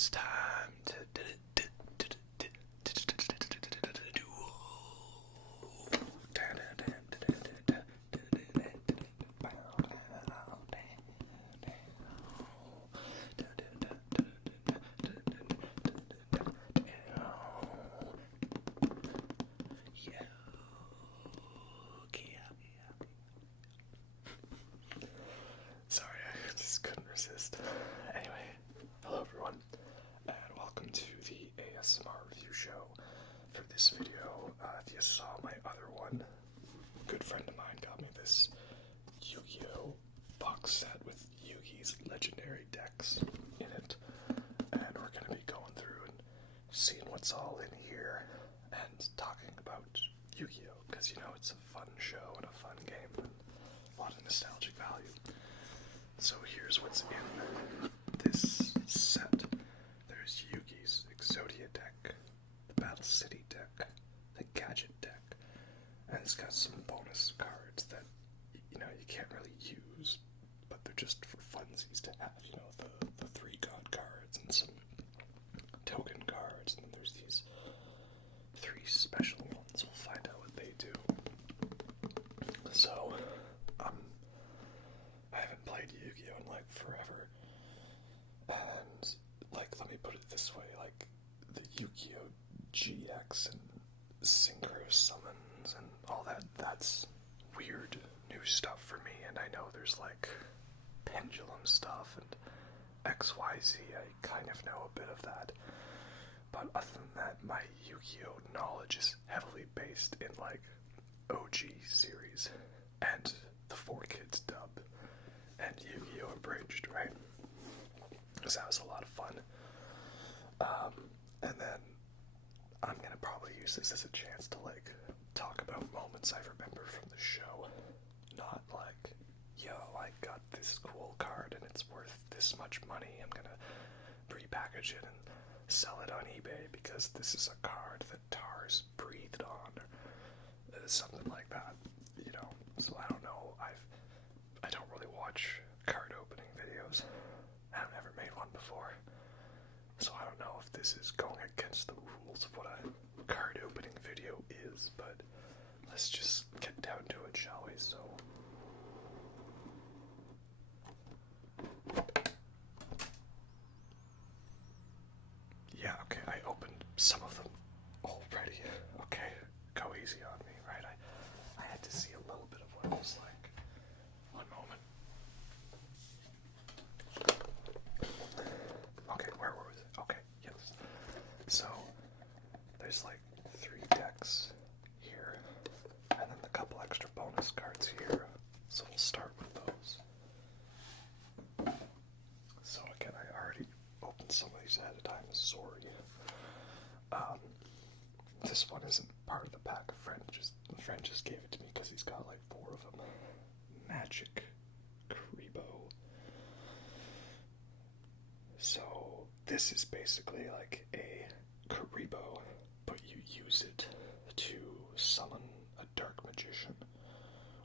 It's time to duel. Yeah. Okay. Sorry, I just couldn't resist. Anyway, hello everyone, and welcome to the ASMR review show. For this video, if you saw my other one, a good friend of mine got me this Yu-Gi-Oh! Box set with Yugi's legendary decks in it, and we're going to be going through and seeing what's all in here and talking about Yu-Gi-Oh! Because, you know, it's a fun show and a fun game and a lot of nostalgic value. So here's what's in this set. There's Yugi's Exodia deck, the Battle City deck, the Gadget deck, and it's got some bonus cards that, you know, you can't really use, but they're just for funsies to have, you know, the 3 god cards and some token cards, and then there's these 3 special ones. We'll find out what they do. So, I haven't played Yu-Gi-Oh! In like forever, and like, let me put it this way, like, the Yu-Gi-Oh! GX and Synchro Summons and all that, that's weird new stuff for me, and I know there's like pendulum stuff and XYZ, I kind of know a bit of that, but other than that, my Yu-Gi-Oh! Knowledge is heavily based in like OG series and the 4Kids dub and Yu-Gi-Oh! Abridged, right? Because that was a lot of fun. And then I'm gonna probably use this as a chance to like talk about moments I remember from the show. Not like, yo, I got this cool card and it's worth this much money, I'm gonna repackage it and sell it on eBay because this is a card that Tars breathed on, or something like that, you know. So I don't know, I don't really watch card opening videos. I've never made one before, so I don't know if this is going against the rules of what a card opening video is, but let's just get down to it, shall we? So, yeah, okay, I opened some of them already. Okay, go easy on me, right? I had to see a little bit of what it was like. One moment. Okay, where was it? Okay, yes. So, there's like 3 decks here, and then a couple extra bonus cards here. So we'll start with those. So again, I already opened some of these ahead of time, sorry. This one isn't part of the pack. A friend just gave it to me because he's got like 4 of them. Magic Kaiba. So this is basically like a Kaiba, but you use it to summon a Dark Magician.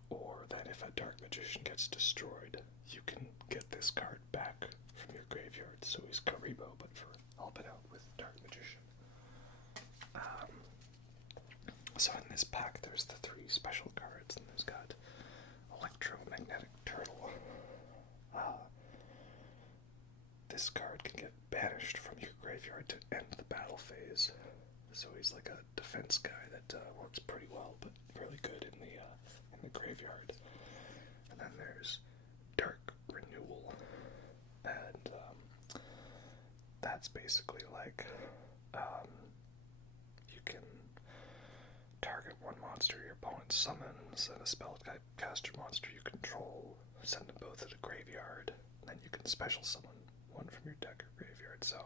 Or then if a Dark Magician gets destroyed, you can get this card back from your graveyard. So he's Kaiba, but for helping out with Dark Magician. So in this pack, there's the 3 special cards, and there's got Electromagnetic Turtle. This card can get banished from your graveyard to end the battle phase. So he's like a defense guy that works pretty well, but really good in the graveyard. And then there's Dark Renewal, and that's basically like you can target one monster your opponent summons and a spellcaster monster you control, send them both to the graveyard, and then you can special summon one from your deck or graveyard. So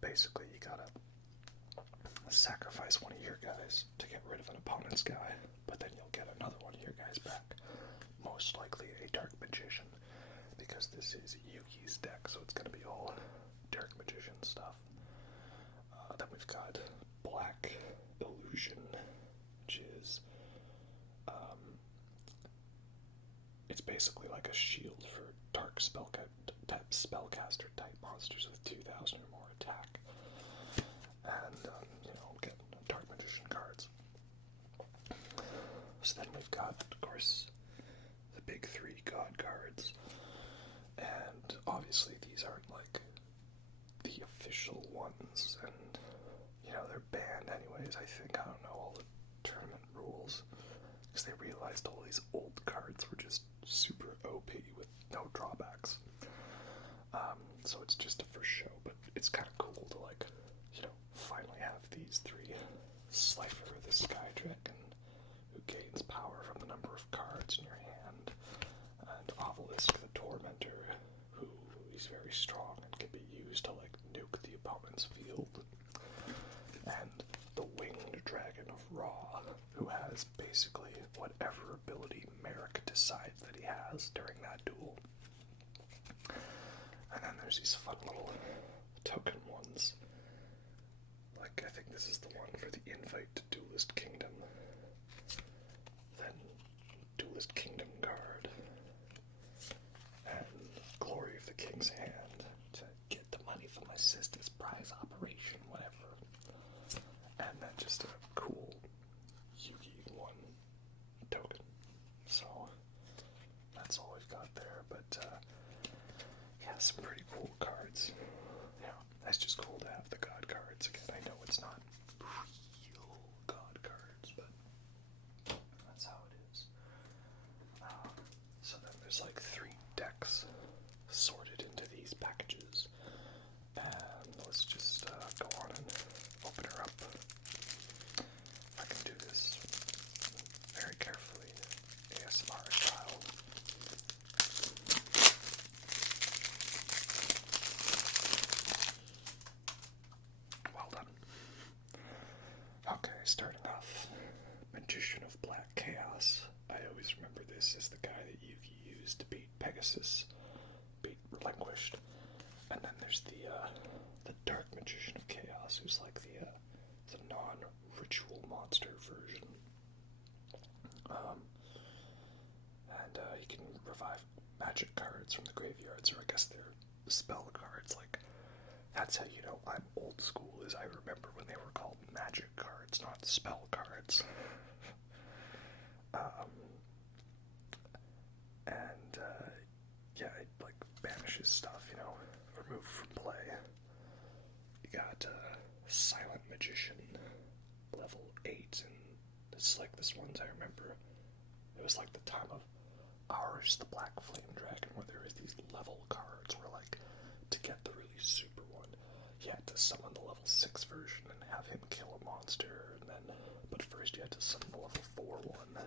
basically you gotta sacrifice one of your guys to get rid of an opponent's guy, but then you'll get another one of your guys back. Most likely a Dark Magician, because this is Yugi's deck, so it's gonna be all Dark Magician stuff. Then we've got Black Illusion, which is it's basically like a shield for dark spellcaster type monsters with 2,000 or more attack. the official ones, and they're banned anyways. I think, I don't know all the tournament rules, because they realized all these old cards were just super OP with no drawbacks. So it's just a first show, but it's kind of cool to finally have these three: Slifer, the Sky Dragon, who gains power from the number of cards in your hand, and Obelisk, the Tormentor, who is very strong and can be used to nuke the opponent's field, and the Winged Dragon of Ra, who has basically whatever ability Merrick decides that he has during that duel. And then there's these fun little token ones. I think this is the one for the Invite to Duelist Kingdom. Then Duelist Kingdom card. And Glory of the King's Hand to get the money for my sister's prize operation, whatever. And then just a cool Yugi one token. So that's all we've got there, but yeah, some pretty cool cards. It's just cool to have the God cards again. I know it's not real God cards, but that's how it is. So then there's 3 decks sorted into these packages, and let's just go on and open her up. If I can do this very carefully, ASMR style. Okay, starting off, Magician of Black Chaos. I always remember this as the guy that Yugi used to beat Pegasus, beat Relinquished. And then there's the Dark Magician of Chaos, who's the non-ritual monster version. And you can revive magic cards from the graveyards, or I guess they're spell cards. That's how you know I'm old school, is I remember when they were called magic cards, not spell cards. Yeah, it banishes stuff, remove from play. You got Silent Magician, level 8, and it's this one's I remember. It was the time of Ours, the Black Flame Dragon, where there was these level cards where to get the really super one, you had to summon the level 6 version and have him kill a monster, and then, but first you had to summon the level 4 one.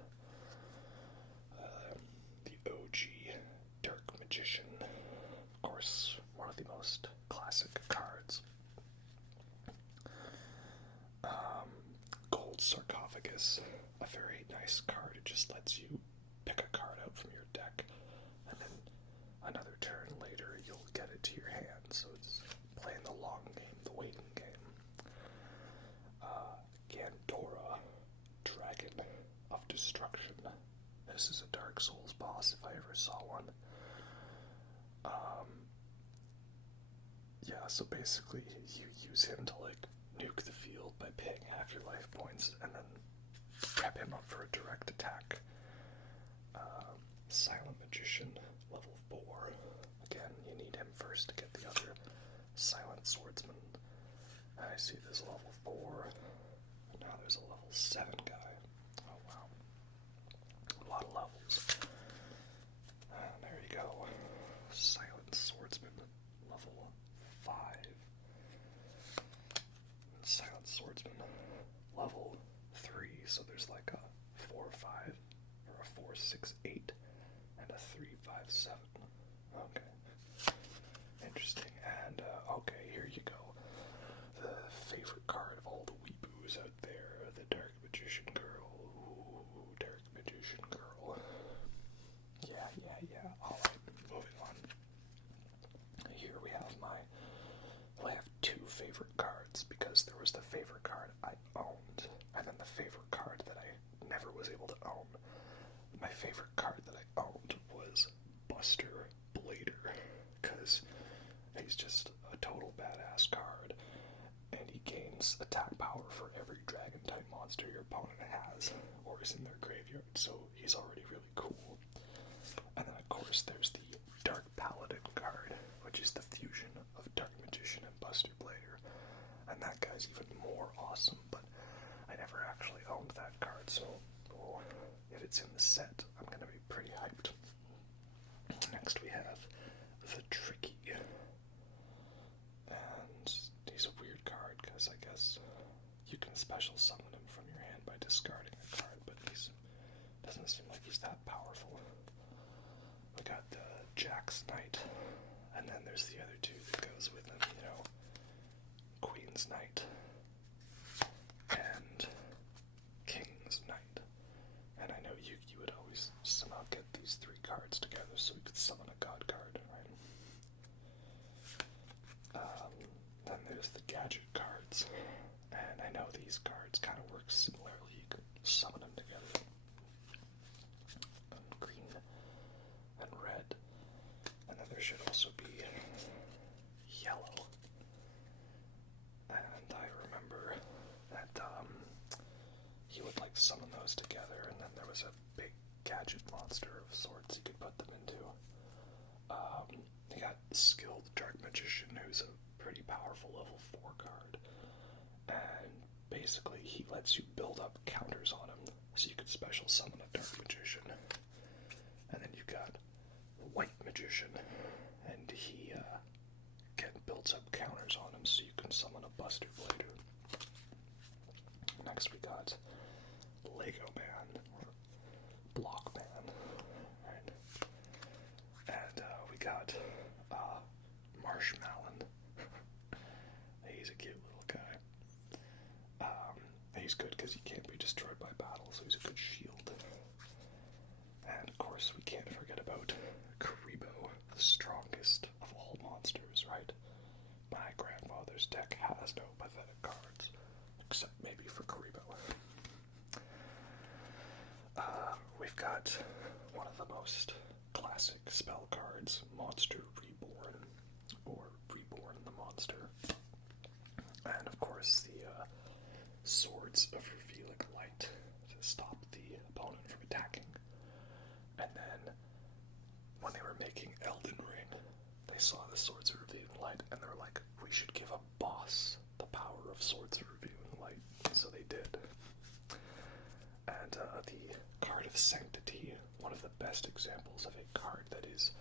The OG Dark Magician, of course, one of the most classic cards. Gold Sarcophagus, a very nice card. It just lets you pick a card out from your deck, and then another turn later you'll get it to your hand, so it's playing the long game, the waiting game. Gandora, Dragon of Destruction. This is a Dark Souls boss if I ever saw one. Yeah, so basically you use him to nuke the field by paying half your life points, and then prep him up for a direct attack. Silent Magician, level 4. Again, you need him first to get the other Silent Swordsman. I see there's a level 4, and now there's a level 7 guy. Oh wow. A lot of levels. There you go. Silent Swordsman, level 5. Silent Swordsman, level 3, so there's a 4-5, or a 4-6-8, and a 3-5-7. Okay. Interesting. And, okay, here you go. The favorite card of all the weeboos out there, the Dark Magician Girl. Ooh, Dark Magician Girl. Yeah. Alright, moving on. Here we have I have 2 favorite cards, because there was the favorite card I owned, and then the favorite card that I never was able to own. My favorite card that I owned was Buster Blader, because he's just a total badass card, and he gains attack power for every dragon-type monster your opponent has, or is in their graveyard, so he's already really cool. And then of course there's the Dark Paladin card, which is the fusion of Dark Magician and Buster that guy's even more awesome, but I never actually owned that card, so if it's in the set, I'm gonna be pretty hyped. Next we have the Tricky. And he's a weird card, because I guess you can special summon him from your hand by discarding a card, but doesn't seem like he's that powerful. We got the Jack's Knight, and then there's the other two that goes with him, Queen's Knight and King's Knight. And I know Yugi would always somehow get these three cards together so we could summon a god card, right? Then there's the gadget cards, and I know these cards kind of work similarly. You can summon them together. Green and red, and then there should also be yellow. And I remember that he would summon those together, and then there was a big gadget monster of sorts you could put them into. You got Skilled Dark Magician, who's a pretty powerful level 4 card, and basically he lets you build up counters on him, so you could special summon a Dark Magician. And then you got White Magician, and he builds up counters on him, so you can summon a Buster Blader. Next we got Lego Man, or Block Man, right? And we got Marshmallow. He's a cute little guy. He's good because he can't be destroyed by battle, so he's a good shield. And of course, we can't forget about Kaiba, the strongest of all monsters, right? My grandfather's deck has no pathetic cards, except maybe for Kaiba. We've got one of the most classic spell cards, Monster Reborn, or Reborn the Monster. And of course, the Swords of Revealing Light to stop the opponent from attacking. And then, when they were making Elden Ring, they saw the Swords of Revealing Light, and they were like, we should give a boss the power of Swords of Revealing Light. So they did. And the Card of Sanctity, one of the best examples of a card that is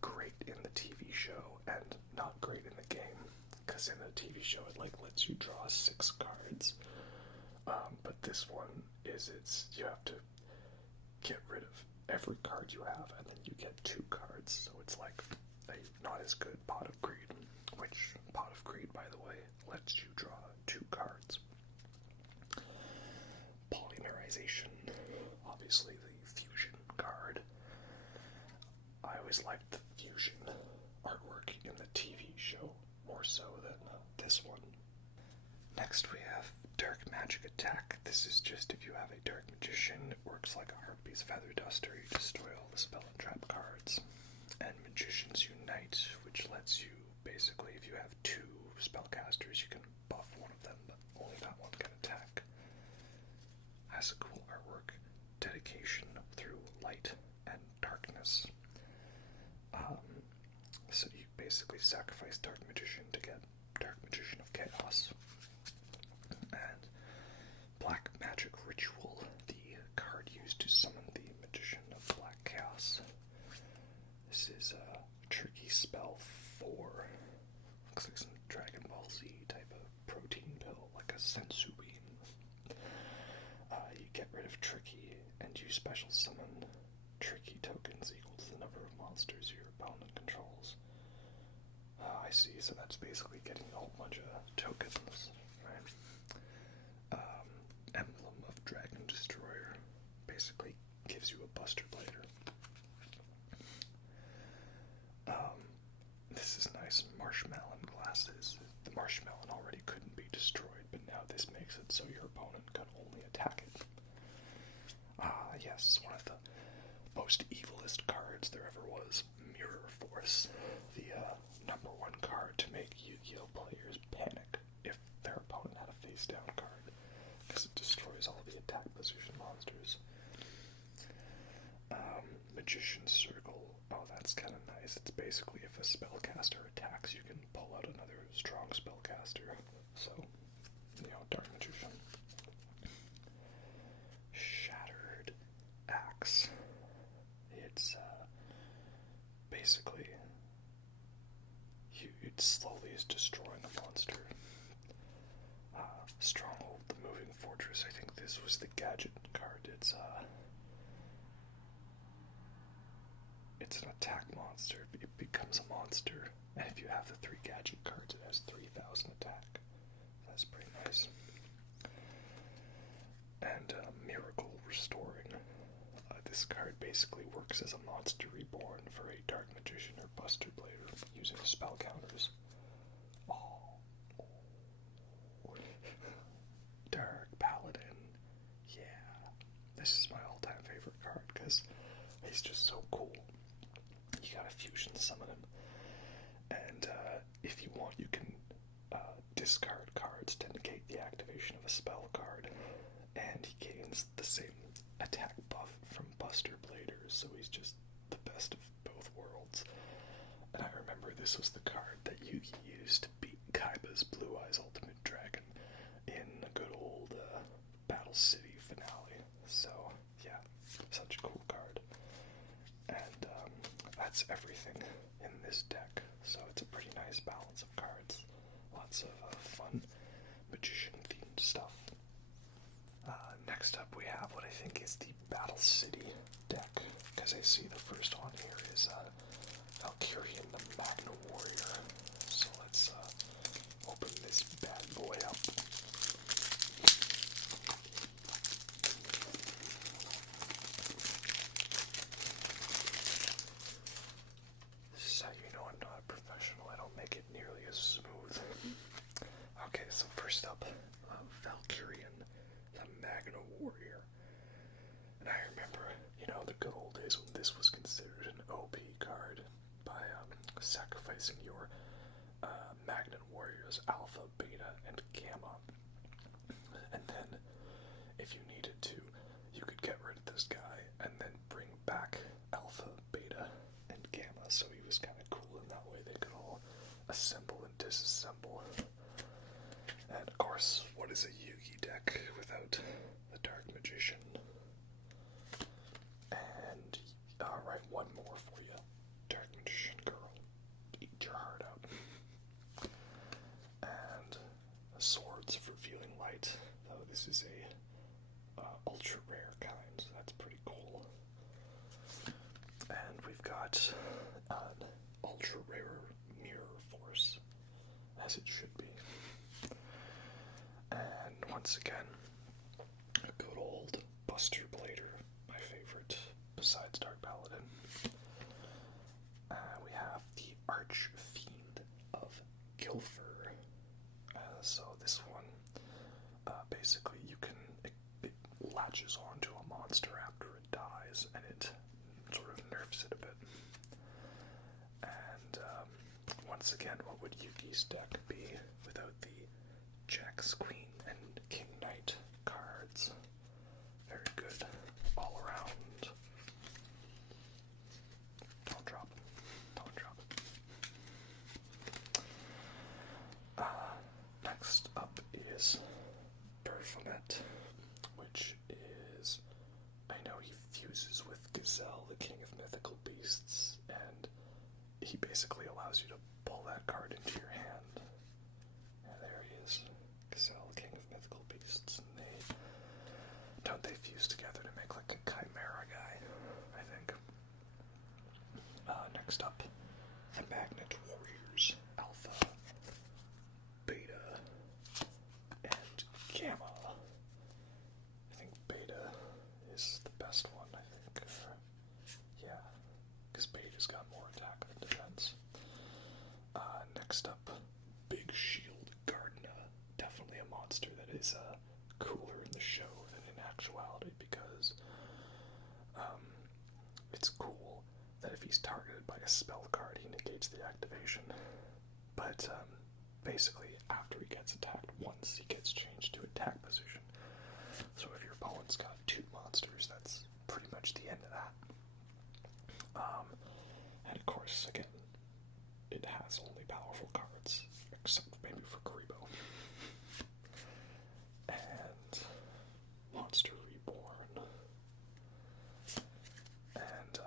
great in the TV show and not great in the game. Because in the TV show it lets you draw 6 cards. But this one you have to get rid of every card you have, and then you get 2 cards, so it's like a not as good Pot of Greed, which Pot of Greed, by the way, lets you draw 2 cards. Polymerization, obviously the fusion card. I always liked the fusion artwork in the TV show, more so than this one. Next we have Dark Magic Attack. This is just if you have a Dark Magician, it works like a Harpy's Feather Duster. You destroy all the spell and trap cards. And Magician's Unite, which lets you, basically, if you have 2 spellcasters, you can buff one of them, but only that one can attack. Has a cool artwork. Dedication through light and darkness. So you basically sacrifice Dark Magician to get Dark Magician of Chaos. And Black Magic Ritual, the card used to summon the Magician of Black Chaos. This is a tricky spell 4. Looks like some Dragon Ball Z type of protein pill, like a sensu bean. You get rid of Tricky, and you special summon Tricky tokens equal to the number of monsters your opponent controls. I see, so that's basically getting a whole bunch of tokens, right? Emblem of Dragon Destroyer basically gives you a Buster Blader. This is nice. Marshmallow glasses. The marshmallow already couldn't be destroyed, but now this makes it so your opponent can only attack it. Yes, one of the most evilest cards there ever was, Mirror Force. The number 1 card to make Yu-Gi-Oh! Players panic if their opponent had a face-down card, because it destroys all the attack position monsters. Magician's Circle. Oh, that's kind of nice. It's basically if a spellcaster attacks, you can pull out another strong spellcaster. So, was the gadget card. It's an attack monster. It becomes a monster, and if you have the 3 gadget cards, it has 3,000 attack. That's pretty nice. And Miracle Restoring. This card basically works as a monster reborn for a Dark Magician or Buster Blader using spell counters. Dark Paladin. Yeah. This is my all-time favorite card because he's just so cool. You gotta fusion summon him. And if you want, you can discard cards to negate the activation of a spell card. And he gains the same attack buff from Buster Bladers, so he's just the best of both worlds. And I remember this was the card that Yugi used to beat Kaiba's Blue Eyes Ultimate Dragon in a good old Battle City finale. So, yeah, such a cool card. And that's everything in this deck. So it's a pretty nice balance of cards. Lots of fun magician-themed stuff. Next up we have what I think is the Battle City deck, because I see the first one here is Valkyrian the Magna Warrior. So let's open this bad boy up. So you know I'm not a professional, I don't make it nearly as smooth. Okay, so first up, Valkyrian the Magna Warrior. And I remember, the good old days when this was considered an OP card by sacrificing your Magnet Warriors Alpha, Beta, and Gamma. And then, if you needed to, you could get rid of this guy and then bring back Alpha, Beta, and Gamma. So he was kind of cool in that way. They could all assemble and disassemble. And of course, what is a Yugi deck without the Dark Magician? And, alright, one more for you. Dark Magician girl. Eat your heart out. And swords for Revealing Light. Though this is a ultra rare kind, so that's pretty cool. And we've got an ultra rare Mirror Force, as it should be. And once again, a good old Buster Blader, my favorite, besides Dark Paladin. We have the Archfiend of Gilfer. So this one, basically it latches onto a monster after it dies, and it sort of nerfs it a bit. And once again, what would Yugi's deck be without the Jack's Queen and King Knight cards? Very good all around. Don't drop it. Don't drop it. Next up is Baphomet, which is, I know he fuses with Gazelle, the King of Mythical Beasts, and he basically allows you to pull that card into your hand. And there he is. Gazelle, King of Mythical Beasts, and they fuse together to make like a Chimera guy, I think. Next up, the Magnet Warriors, Alpha, Beta, and Gamma. I think Beta is the best one, I think. Yeah, because Beta's got more attack than defense. Next up, Big Shield Gardena. Definitely a monster that is cooler in the show than in actuality, because it's cool that if he's targeted by a spell card, he negates the activation. But basically, after he gets attacked once, he gets changed to attack position. So if your opponent's got 2 monsters, that's pretty much the end of that. And of course, again, it has only powerful cards, except maybe for Kaiba. And Monster Reborn. And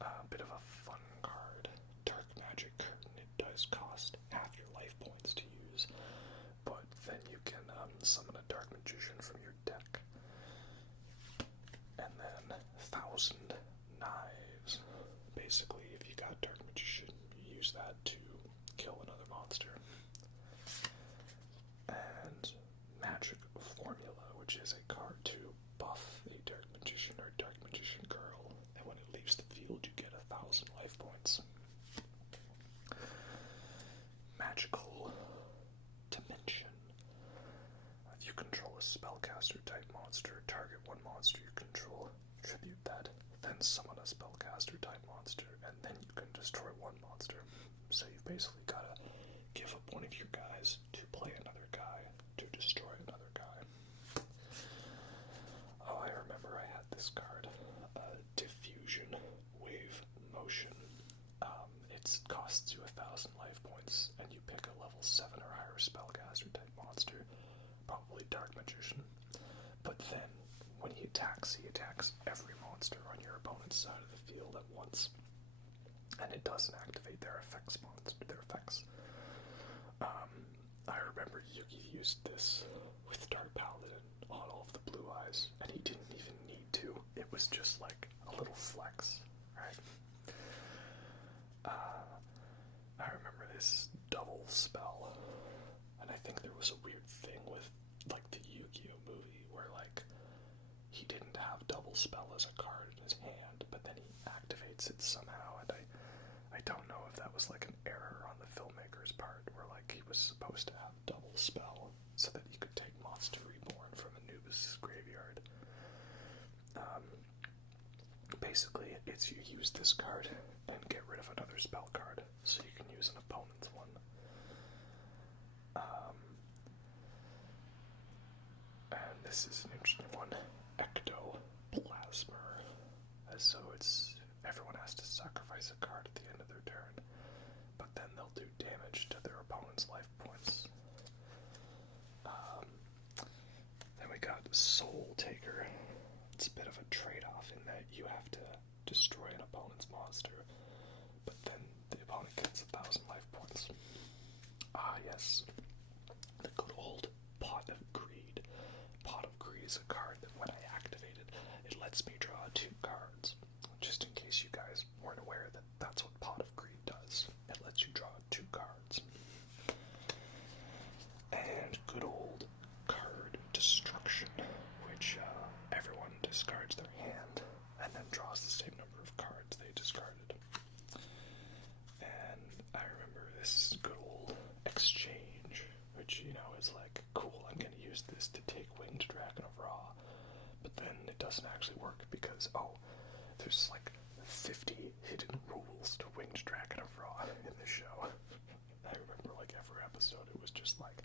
a bit of a fun card, Dark Magic Curtain. It does cost half your life points to use, but then you can summon a Dark Magician from your deck. 1,000 knives. Basically, if you got Dark Magician, you use that to kill another monster. And Magic Formula, which is a card to buff a Dark Magician or Dark Magician girl, and when it leaves the field, you get 1,000 life points. Magical Dimension. If you control a spellcaster type monster, target one monster you control, tribute that, then summon a spellcaster type monster, and then you can destroy one monster. So you've basically got to give up one of your guys to play another guy to destroy another guy. Oh, I remember I had this card, Diffusion Wave Motion. It costs you 1,000 life points, and you pick a level 7 or higher spellcaster type monster, probably Dark Magician. But then, when he attacks every monster on your opponent's side of the field at once, and it doesn't activate their effects. I remember Yugi used this with Dark Paladin on all of the blue eyes, and he didn't even need to. It was just like a little flex, right? I remember this double spell, and I think there was a weird thing with like the Yu-Gi-Oh movie where like he didn't have double spell as a card in his hand, but then he activates it somehow, and I don't know if that was like an error on the filmmaker's part, where like he was supposed to have double spell so that he could take Monster Reborn from Anubis' graveyard. Basically, it's you use this card and get rid of another spell card, so you can use an opponent's one. And this is an interesting one, Ectoplasmer. So it's everyone has to sacrifice a card at the end of their turn, but then they'll do damage to their opponent's life points. Then we got Soul Taker. It's a bit of a trade-off in that you have to destroy an opponent's monster, but then the opponent gets 1,000 life points. Ah, yes. The good old Pot of Greed. Pot of Greed is a card that when I activate it, it lets me draw 2 cards. Just in case you guys weren't aware that that's what Pot of Greed does. It lets you draw 2 cards. And good old Card Destruction, which everyone discards their hand and then draws the same number of cards they discarded. And I remember this good old Exchange, which, you know, is like, cool, I'm going to use this to take Winged Dragon of Ra. But then it doesn't actually work because, there's like 50 hidden rules to Winged Dragon of Ra in the show. I remember like every episode it was just like,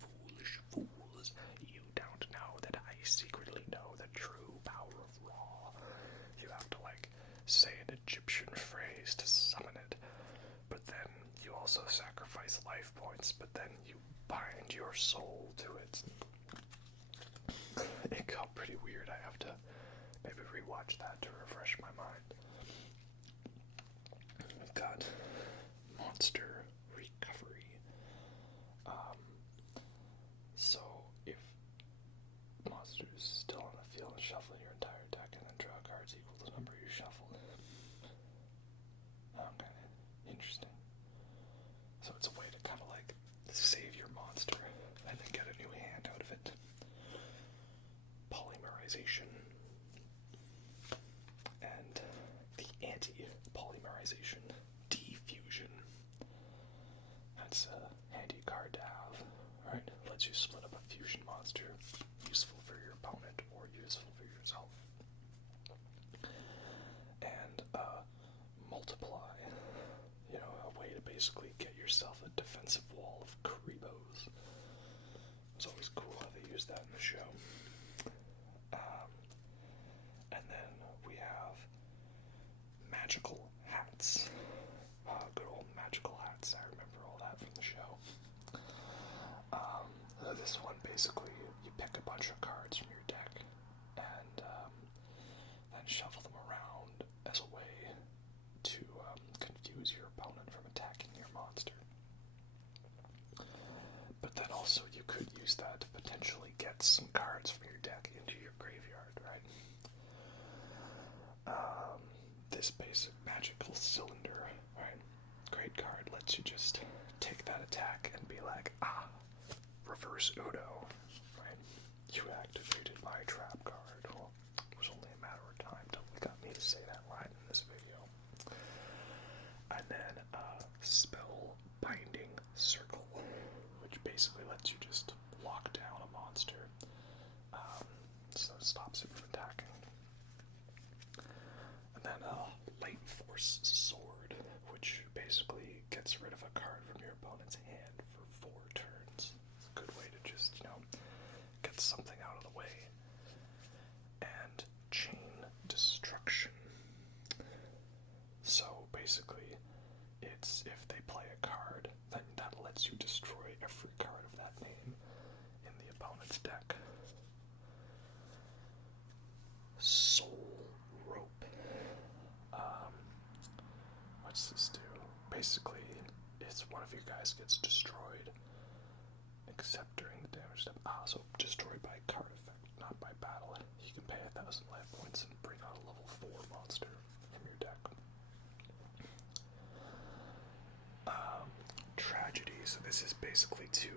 foolish fools, you don't know that I secretly know the true power of Ra. You have to like say an Egyptian phrase to summon it, but then you also sacrifice life points, but then you bind your soul to it. It got pretty weird. I have to maybe rewatch that to refresh my mind. We've got Monster Recovery. So if monster is still on the field, shuffle your entire deck and then draw cards equal to the number you shuffled. Okay, interesting. So it's a way to kind of like save your monster and then get a new hand out of it. Polymerization. And the anti-polymerization, Diffusion. That's a handy card to have, right? Lets you split up a fusion monster, useful for your opponent or useful for yourself. And Multiply, you know, a way to basically get yourself a defensive wall of Karibos. It's always cool how they use that in the show. And then we have Magical Hats. Good old Magical Hats. I remember all that from the show. This one, basically, you pick a bunch of cards from your deck and then shuffle them around as a way to confuse your opponent from attacking your monster. But then also you could use that to potentially get some cards from your deck into your graveyard, right? this basic magical cylinder, right? Great card, lets you just take that attack and be like, reverse Uno, right? You activated my trap card. Well, it was only a matter of time till they got me to say that line in this video. And then spell binding circle, which basically lets you just lock down a monster, so it stops it from attacking. And then light force sword, which basically gets rid of a card from your opponent's hand for 4 turns. It's a good way to just, get something out of the way. And chain destruction. So basically, it's if they play a card, then that lets you destroy every card of that name in the opponent's deck. Soul rope. What's this do? Basically, it's one of you guys gets destroyed, except during the damage step. So destroyed by card effect, not by battle. You can pay 1,000 life points and bring out a level 4 monster from your deck. Tragedy. So this is basically to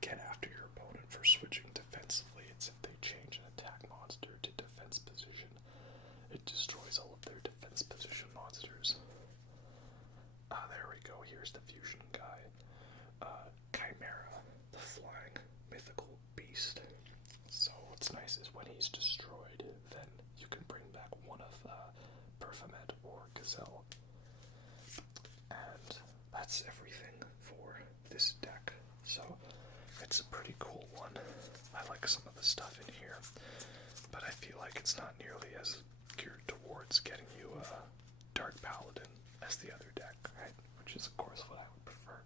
get after your opponent for switching defensively. It's if they change an attack monster to defense position, it destroys all of their defense position monsters. There we go. Here's the fusion guy. Chimera, the flying mythical beast. So what's nice is when he's destroyed, then you can bring back one of Perfumet or Gazelle. And that's everything for this deck. So it's a pretty cool one. I like some of the stuff in here, but I feel like it's not nearly as geared towards getting you a Dark Paladin as the other deck, right? Which is, of course, what I would prefer.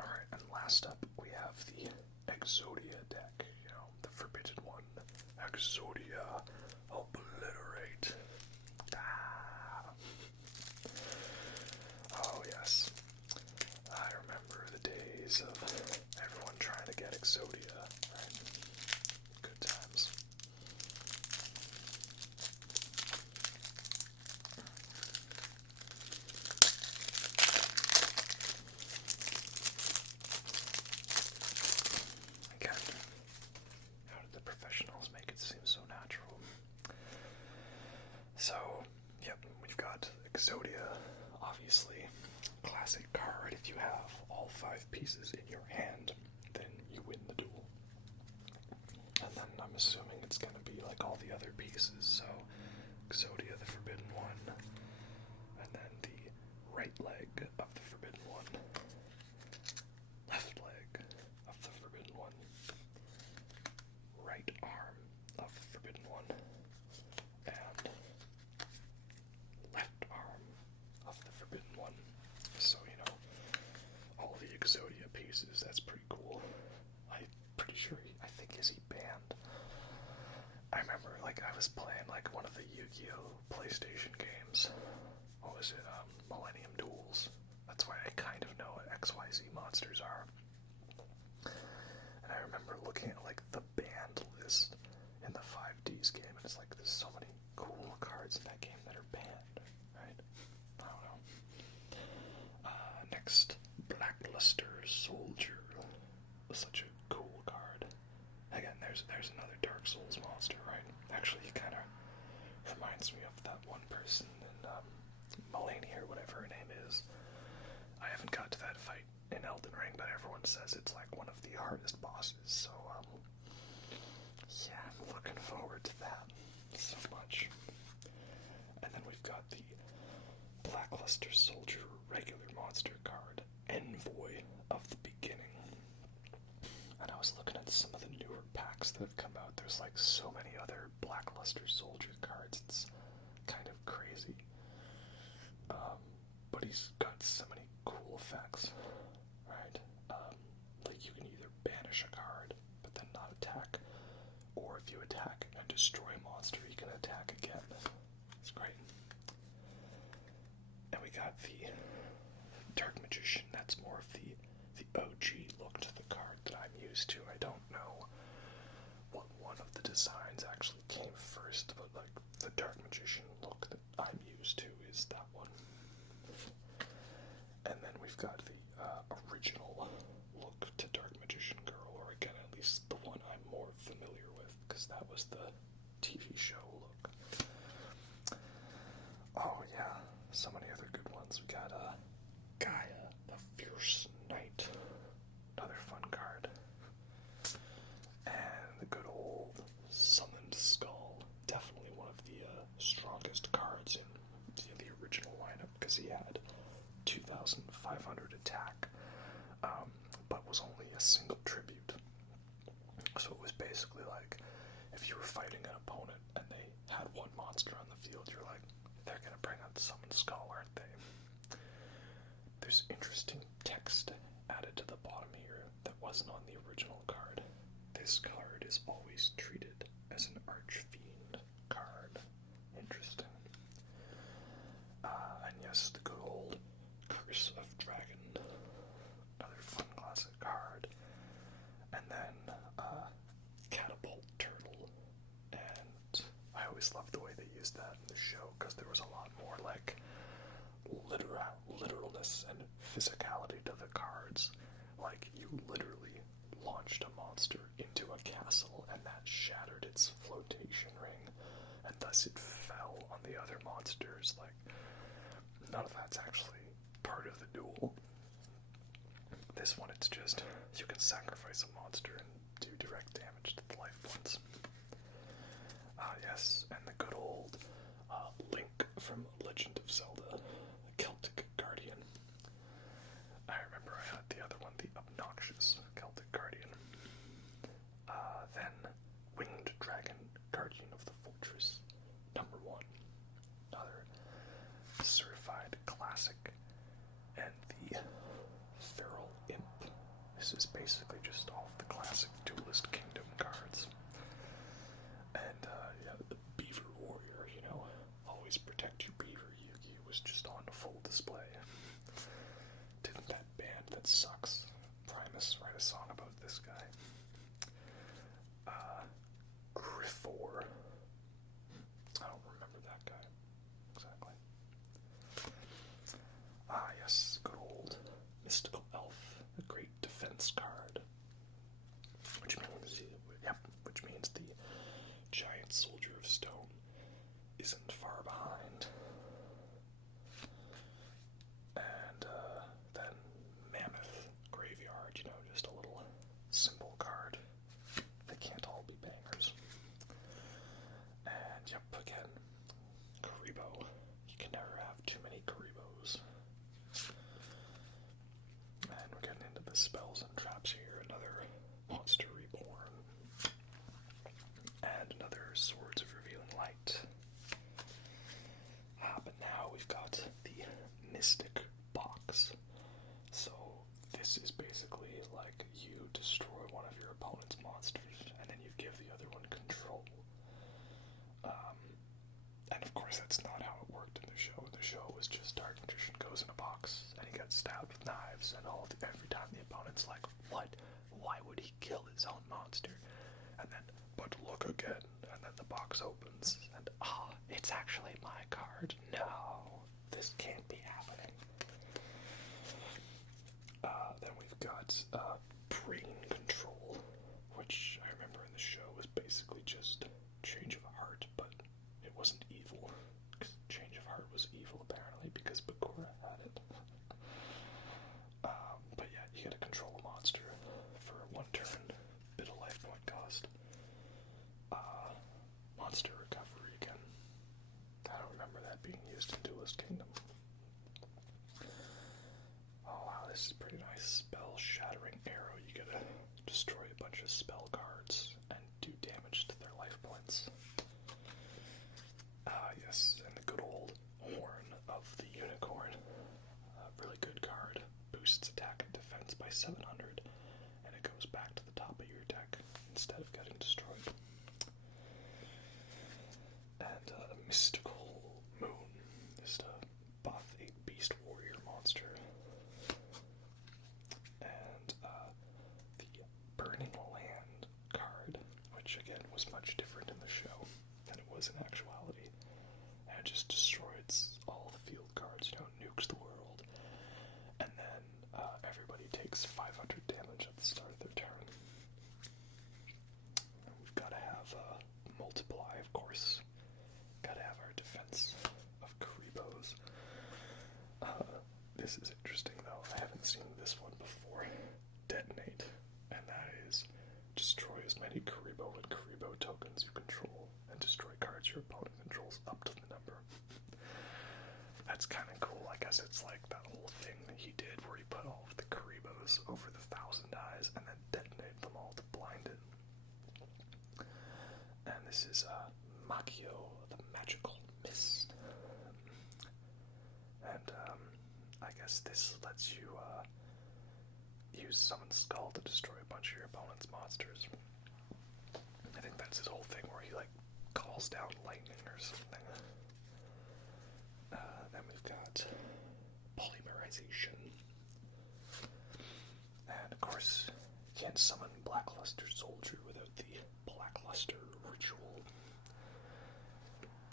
Alright, and last up, we have the Exodia deck, the forbidden one. Exodia, obliterate. Oh, yes. I remember the days of everyone trying to get Exodia, right? Good times. Again, how did the professionals make it seem so natural? So, yep, we've got Exodia, obviously. Classic card. If you have all 5 pieces in your hand, then you win the duel. And then I'm assuming it's going to be like all the other pieces. So, Exodia, the forbidden one, and then the right leg of the forbidden one, left leg of the forbidden one, right arm of the forbidden one, and left arm of the forbidden one. So, all the Exodia pieces, that's pretty cool. I'm pretty sure, I think, is he banned? I remember, I was playing, one of the Yu-Gi-Oh! PlayStation games. What was it? Millennium Duels. That's why I kind of know what XYZ monsters are. And I remember looking at, the banned list in the 5Ds game, and it's there's so many cool cards in that game that are banned, right? I don't know. Next, Blackluster Soldier. Such a cool card. Again, there's another Dark Souls monster, right? Actually, he kind of reminds me of that one person in Mulaney or whatever her name is. I haven't got to that fight in Elden Ring, but everyone says it's one of the hardest bosses, so yeah, I'm looking forward to that so much. And then we've got the Blackluster Soldier regular monster card, Envoy of the Beginning. And I was looking at some of the newer packs that have come out. There's so many other Blackluster Soldier cards. It's kind of crazy. But he's got so many cool effects, right? You can either banish a card, but then not attack, or if you attack and destroy a monster, you can attack again. It's great. And we got the Dark Magician. That's more of the OG look to the card that I'm used to. I don't know what one of the designs actually came first, but the Dark Magician look that I'm original look to Dark Magician Girl, or again, at least the one I'm more familiar with, because that was the TV show look. Oh yeah, so many other good ones. We got Gaia, the Fierce Knight, another fun card. And the good old Summoned Skull, definitely one of the strongest cards in the original lineup, because he had 2,500 attack, but was only a single tribute. So it was basically like, if you were fighting an opponent and they had one monster on the field, you're like, they're gonna bring out the Summoned Skull, aren't they? There's interesting text added to the bottom here that wasn't on the original card. This card is always treated as an Archfiend card. Interesting. And yes, the good old Curse of Dragon. Another fun classic card. And then Catapult Turtle. And I always loved the way they used that in the show, because there was a lot more like literalness and physicality to the cards. Like, you literally launched a monster into a castle and that shattered its flotation ring, and thus it fell on the other monsters. Like, none of that's actually part of the duel. This one, it's just, you can sacrifice a monster and do direct damage to the life points. Yes, and the good old Link from Legend of Zelda, Celtic Guardian. I remember I had the other one, the obnoxious Celtic Guardian. Then Winged Dragon, Guardian of the Fortress, #1. Another certified classic. And the Feral Imp. This is basically just all of the classic Duelist Kingdom cards. And yeah, the Beaver Warrior, always protect your beaver. Yugi was just on full display. Didn't that band that sucks, Primus, write a song about this guy? Griffor. I don't remember that guy exactly. Yes, good old Mystical Elf, a great defense card, which means the Giant Soldier of Stone isn't far behind. And then Mammoth Graveyard, just a little simple card. They can't all be bangers. And yep, again, Karibo. You can never have too many Karibos. And we're getting into the spells and traps here. Another Monster Reborn. And another Swords of Revealing Light. But now we've got the Mystic Box. So this is basically like you destroy one of your opponent's monsters, and then you give the other one control. And of course that's not how it worked in the show. The show was just Dark Magician goes in a box, and he gets stabbed with knives, and every time the opponent's like, what? Why would he kill his own monster? And then, but look again, and then the box opens, and it's actually my card. No, this can't be happening. Then we've got Brain Control, which I remember in the show was basically just Change of Heart, but it wasn't evil. Because Change of Heart was evil, apparently, because Bakura had it. But yeah, you gotta control a monster for 1 turn, bit of life point cost. Monster Recovery again. I don't remember that being used in Duelist Kingdom. Oh wow, this is pretty nice. Spell Shattering Arrow. You gotta destroy a bunch of spell cards and do damage to their life points. Yes, and the good old Horn of the Unicorn. Really good card. Boosts attack and defense by 700, and it goes back to the top of your deck instead of getting destroyed. And Mystical Moon is to buff a Beast Warrior monster. And the Burning Land card, which again was much different in the show than it was in actuality. And it just destroyed all the field cards, nukes the world. And then everybody takes Destroy as many Karibo and Karibo tokens you control, and destroy cards your opponent controls up to the number. That's kind of cool. I guess it's like that whole thing that he did where he put all of the Karibos over the 1,000 eyes and then detonated them all to blind it. And this is Makio, the Magical Mist. And I guess this lets you use Summon Skull to destroy a bunch of your opponent's monsters. I think that's his whole thing where he like calls down lightning or something. Then we've got Polymerization. And of course, you can't summon Blackluster Soldier without the Blackluster Ritual.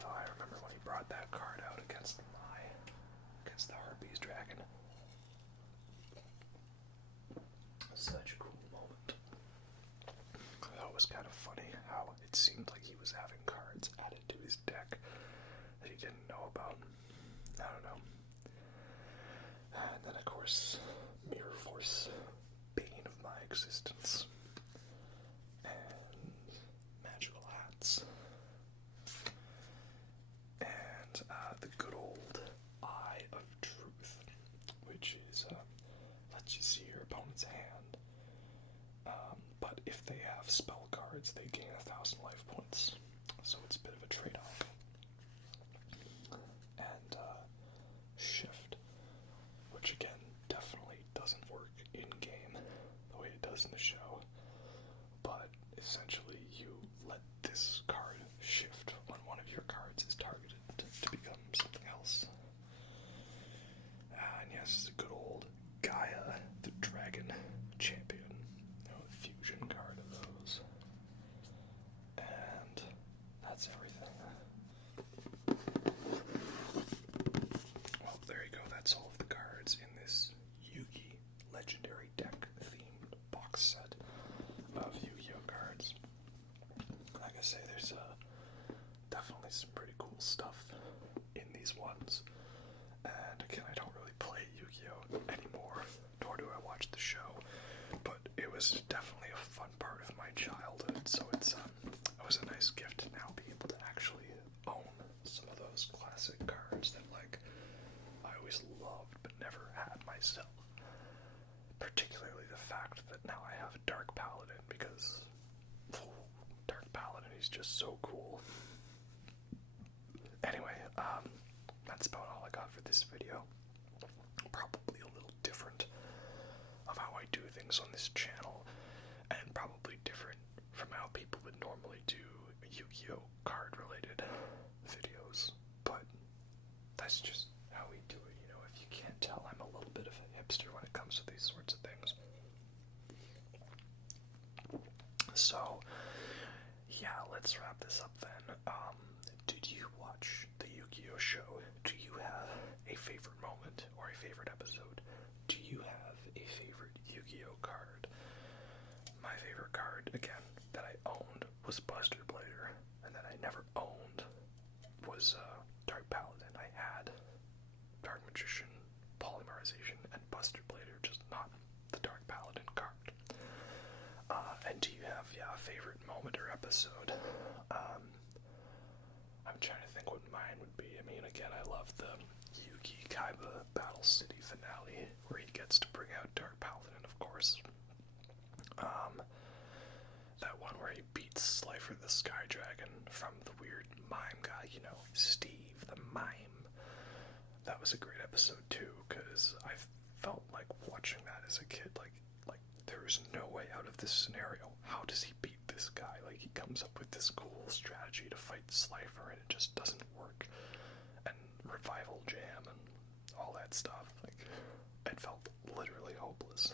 Oh, I remember when he brought that card out against the Harpies Dragon. Such a cool moment. I thought it was kind of funny how it seemed like he was having cards added to his deck that he didn't know about. I don't know. And then, of course, Mirror Force, bane of my existence. And Magical Hats. And the good old Eye of Truth, which is, lets you see your opponent's hand. But if they have spell cards, they gain 1,000 life points. So it's a bit of a trade-off. And Shift, which again definitely doesn't work in-game the way it does in the show. But essentially you let this card shift when one of your cards is targeted to become something else. And yes, the good old Gaia, the Dragon Champion. Fusion card of those. And that's everything. Well, there you go. That's all of the cards in this Yugi Legendary Deck themed box set of Yu-Gi-Oh cards. Like I say, there's definitely some pretty cool stuff in these ones. And again, I don't really play Yu-Gi-Oh anymore, nor do I watch the show. But it was definitely a fun part of my childhood, so it was a nice gift to now be able to actually own some of those classic cards that, like, I always loved but never had myself. Particularly the fact that now I have a Dark Paladin, because Dark Paladin is just so cool. Anyway, that's about all I got for this video. Probably a little different of how I do things on this channel, and probably different from how people would normally do Yu-Gi-Oh card related videos, but that's just how we do it, you know. If you can't tell, I'm a little bit of a hipster when it comes to these sorts of things. So yeah, let's wrap this up then. Did you watch the Yu-Gi-Oh show? Do you have a favorite moment or a favorite episode? Do you have a favorite Yu-Gi-Oh card? My favorite card, again, that I owned was Buster Blader, and that I never owned was Dark Paladin. I had Dark Magician, Polymerization, and Buster Blader, just not the Dark Paladin card. And do you have, a favorite moment or episode? I'm trying to think what mine would be. I mean, again, I love the Yugi Kaiba Battle City finale, where he gets to bring out Dark Paladin, of course. That one where he beats Slifer the Sky Dragon from the weird mime guy, you know, Steve the Mime. That was a great episode too, because I felt like watching that as a kid, like there is no way out of this scenario. How does he beat this guy? Like, he comes up with this cool strategy to fight Slifer, and it just doesn't work. And Revival Jam and all that stuff. Like, it felt literally hopeless.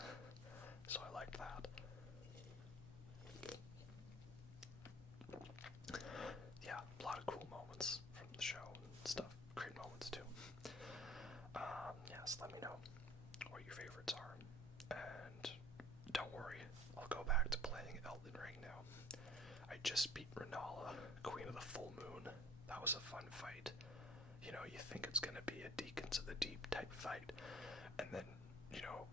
So I liked that. Yeah, a lot of cool moments from the show and stuff. Great moments too. Yes, let me know what your favorites are. And don't worry, I'll go back to playing Elden Ring now. I just beat Renala, Queen of the Full Moon. That was a fun fight. You know, you think it's gonna be a Deacons of the Deep type fight, and then, you know,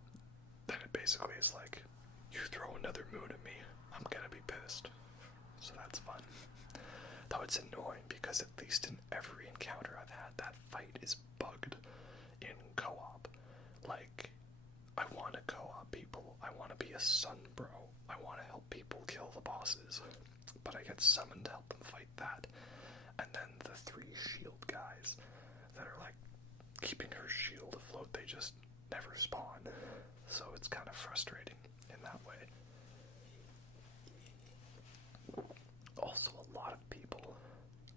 then it basically is like, you throw another moon at me, I'm gonna be twist, so that's fun. Though it's annoying because at least in every encounter I've had, that fight is bugged in co-op. Like, I want to co-op people, I want to be a sun bro, I want to help people kill the bosses, but I get summoned to help them fight that, and then the 3 shield guys that are like keeping her shield afloat, they just never spawn, so it's kind of frustrating in that way. Also, a lot of people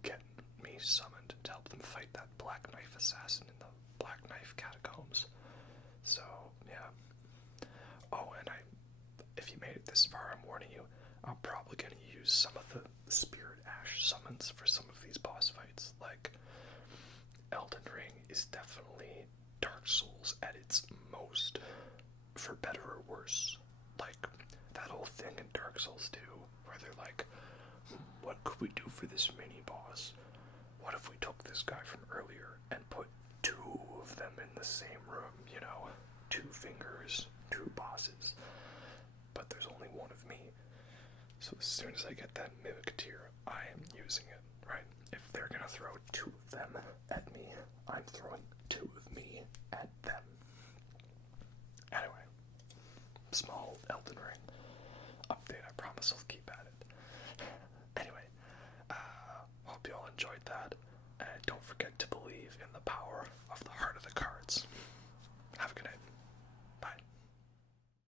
get me summoned to help them fight that Black Knife assassin in the Black Knife catacombs. So, yeah. Oh, and if you made it this far, I'm warning you, I'm probably going to use some of the Spirit Ash summons for some of these boss fights. Like, Elden Ring is definitely Dark Souls at its most, for better or worse. Like, that whole thing in Dark Souls 2, where they're like, what could we do for this mini-boss? What if we took this guy from earlier and put 2 of them in the same room, 2 fingers, 2 bosses. But there's only one of me. So as soon as I get that Mimic tier, I am using it, right? If they're gonna throw 2 of them at me, I'm throwing 2 of me at them. Anyway, small Elden Ring update. I promise I'll keep at it. Anyway, hope you all enjoyed that, and don't forget to believe in the power